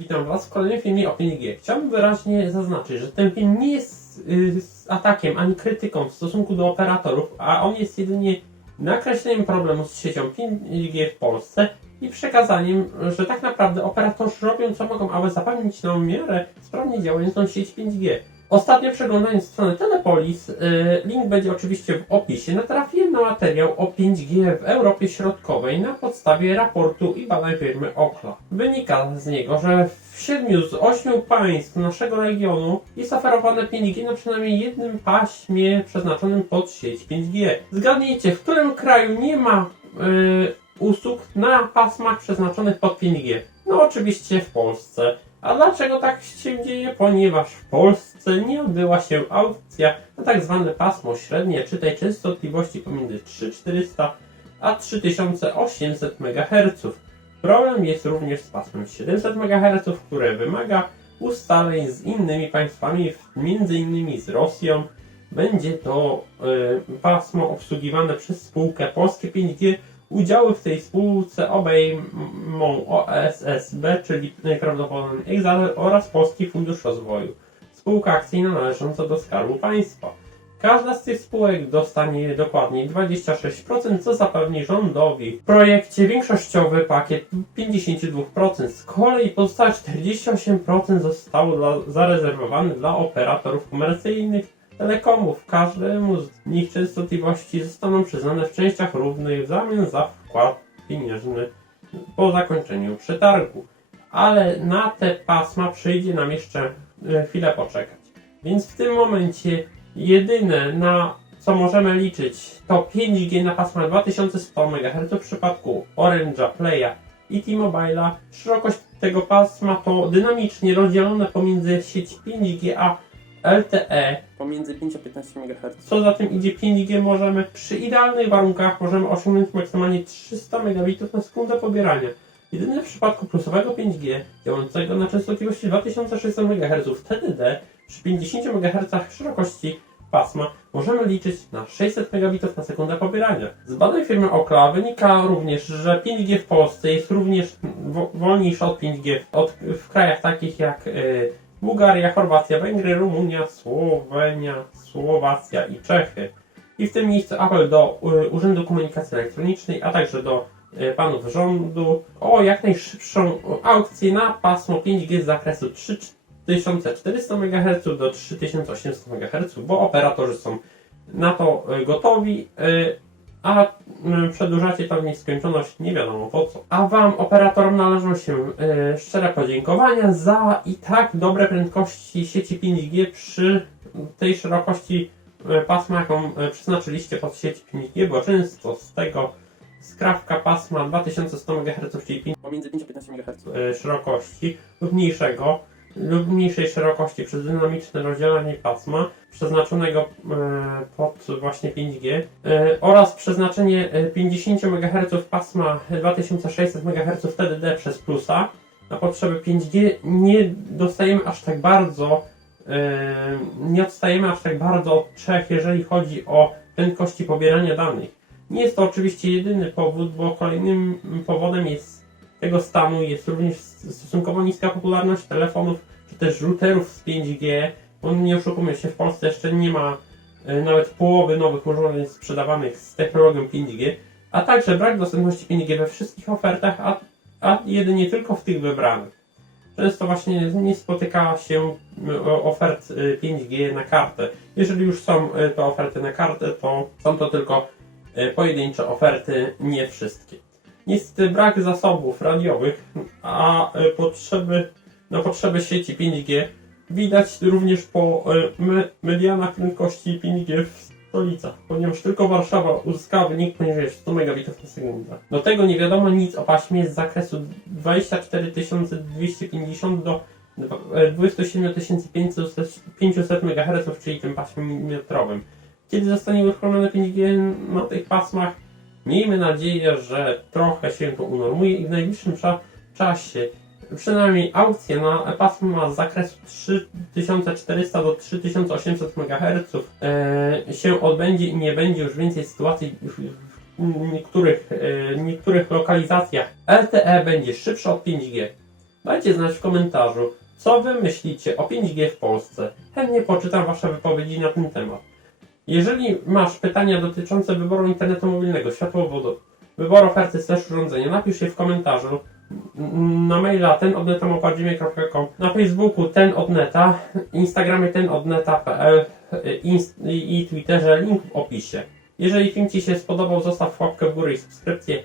witam Was w kolejnym filmie o 5G. Chciałbym wyraźnie zaznaczyć, że ten film nie jest y, atakiem ani krytyką w stosunku do operatorów, a on jest jedynie nakreśleniem problemu z siecią 5G w Polsce i przekazaniem, że tak naprawdę operatorzy robią co mogą, aby zapewnić na miarę sprawnie działającą sieć 5G. Ostatnio przeglądając stronę Telepolis, y, link będzie oczywiście w opisie, natrafiłem na materiał o 5G w Europie Środkowej na podstawie raportu i badań firmy Okla. Wynika z niego, że w 7 z 8 państw naszego regionu jest oferowane 5G na przynajmniej jednym paśmie przeznaczonym pod sieć 5G. Zgadnijcie, w którym kraju nie ma y, usług na pasmach przeznaczonych pod 5G? No oczywiście w Polsce. A dlaczego tak się dzieje? Ponieważ w Polsce nie odbyła się aukcja na tak zwane pasmo średnie, czytaj częstotliwości pomiędzy 3400 a 3800 MHz. Problem jest również z pasmem 700 MHz, które wymaga ustaleń z innymi państwami, innymi z Rosją. Będzie to y, pasmo obsługiwane przez spółkę Polskie 5G. Udziały w tej spółce obejmą OSSB, czyli najprawdopodobniej Exal oraz Polski Fundusz Rozwoju. Spółka akcyjna należąca do Skarbu Państwa. Każda z tych spółek dostanie dokładnie 26%, co zapewni rządowi w projekcie większościowy pakiet 52%. Z kolei pozostałe 48% zostało dla, zarezerwowane dla operatorów komercyjnych telekomów. Każdemu z nich częstotliwości zostaną przyznane w częściach równych w zamian za wkład pieniężny po zakończeniu przetargu. Ale na te pasma przyjdzie nam jeszcze e, chwilę poczekać. Więc w tym momencie jedyne na co możemy liczyć to 5G na pasmach 2100 MHz w przypadku Orange'a, Playa i T-Mobile'a. Szerokość tego pasma to dynamicznie rozdzielone pomiędzy sieć 5G a LTE pomiędzy 5 a 15 MHz. co za tym idzie 5G możemy przy idealnych warunkach możemy osiągnąć maksymalnie 300 megabitów na sekundę pobierania. Jedynie w przypadku plusowego 5G działającego na częstotliwości 2600 MHz TDD przy 50 MHz szerokości pasma możemy liczyć na 600 megabitów na sekundę pobierania. Z badań firmy Okla wynika również, że 5G w Polsce jest również wo- wolniejsze od 5G w, od, w krajach takich jak y, Bułgaria, Chorwacja, Węgry, Rumunia, Słowenia, Słowacja i Czechy. I w tym miejscu apel do y, Urzędu Komunikacji Elektronicznej, a także do y, panów rządu o jak najszybszą aukcję na pasmo 5G z zakresu 3400 MHz do 3800 MHz, bo operatorzy są na to y, gotowi, a y, przedłużacie tam nieskończoność nie wiadomo po co. A Wam, operatorom, należą się y, szczere podziękowania za i tak dobre prędkości sieci 5G przy tej szerokości y, pasma, jaką y, przeznaczyliście pod sieć 5G, bo często z tego skrawka pasma 2100 MHz, czyli 5 Pomiędzy 5 a 15 MHz. e, szerokości lub mniejszego lub mniejszej szerokości przez dynamiczne rozdzielanie pasma przeznaczonego e, pod właśnie 5G e, oraz przeznaczenie e, 50 MHz pasma 2600 MHz TDD przez plusa na potrzeby 5G nie dostajemy aż tak bardzo e, nie odstajemy aż tak bardzo od Czech, jeżeli chodzi o prędkości pobierania danych. Nie jest to oczywiście jedyny powód, bo kolejnym powodem jest tego stanu jest również stosunkowo niska popularność telefonów czy też routerów z 5G. Bo nie oszukujmy się, w Polsce jeszcze nie ma e, nawet połowy nowych urządzeń sprzedawanych z technologią 5G, a także brak dostępności 5G we wszystkich ofertach, a, a jedynie tylko w tych wybranych. Często właśnie nie spotyka się e, ofert e, 5G na kartę. Jeżeli już są e, te oferty na kartę, to są to tylko e, pojedyncze oferty, nie wszystkie. Niestety brak zasobów radiowych, a e, potrzeby, na potrzeby sieci 5G widać również po e, me, medianach prędkości 5G w stolicach, ponieważ tylko Warszawa uzyskała wynik poniżej 100 megabitów na sekundę. Do tego nie wiadomo nic o paśmie z zakresu 24 250 do e, 27 500 MHz, czyli tym paśmie milimetrowym. Kiedy zostanie uruchomione 5G na tych pasmach, Miejmy nadzieję, że trochę się to unormuje i w najbliższym cza- czasie przynajmniej aukcja na pasma z zakresu 3400 do 3800 MHz e, się odbędzie i nie będzie już więcej sytuacji w, w niektórych, e, niektórych lokalizacjach LTE będzie szybsze od 5G. Dajcie znać w komentarzu, co wy myślicie o 5G w Polsce. Chętnie poczytam wasze wypowiedzi na ten temat. Jeżeli masz pytania dotyczące wyboru internetu mobilnego, światłowodu, wyboru oferty slash urządzenia, napisz je w komentarzu na maila ten na Facebooku ten od neta, Instagramie ten od neta.pl i Twitterze link w opisie. Jeżeli film Ci się spodobał, zostaw łapkę w górę i subskrypcję.